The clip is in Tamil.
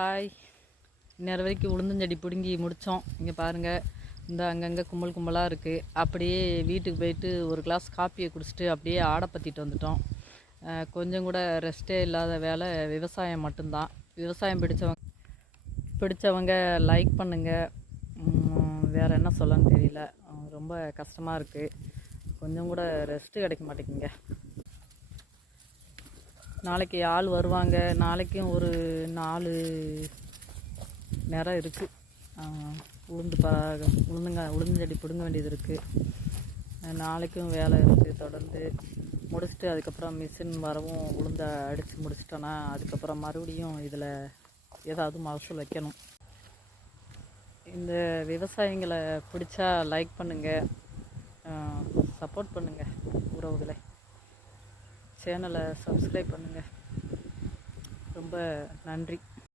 ஹாய். இன்னொரு வரைக்கும் உளுந்தஞ்செடி பிடுங்கி முடித்தோம். இங்கே பாருங்கள், இந்த அங்கங்கே கும்பல் கும்பலாக இருக்குது. அப்படியே வீட்டுக்கு போயிட்டு ஒரு கிளாஸ் காப்பியை குடிச்சிட்டு அப்படியே ஆடை பற்றிட்டு வந்துட்டோம். கொஞ்சம் கூட ரெஸ்ட்டே இல்லாத வேலை விவசாயம் மட்டும்தான். விவசாயம் பிடிச்சவங்க லைக் பண்ணுங்கள். வேறு என்ன சொல்லன்னு தெரியல. ரொம்ப கஷ்டமாக இருக்குது. கொஞ்சம் கூட ரெஸ்ட்டு கிடைக்க மாட்டேங்குங்க. நாளைக்கு ஆள் வருவாங்க. நாளைக்கும் ஒரு 4 நேரம் இருக்குது. உளுந்தஞ்செடி பிடுங்க வேண்டியது இருக்குது. நாளைக்கும் வேலை இருக்குது. தொடர்ந்து முடிச்சுட்டு அதுக்கப்புறம் மிஷின் வரவும் உளுந்த அடித்து முடிச்சிட்டோன்னா அதுக்கப்புறம் மறுபடியும் இதில் ஏதாவது மகசூல் வைக்கணும். இந்த விவசாயிங்களை பிடிச்சா லைக் பண்ணுங்கள், சப்போர்ட் பண்ணுங்கள். உறவுகளை சேனலை சப்ஸ்கிரைப் பண்ணுங்கள். ரொம்ப நன்றி.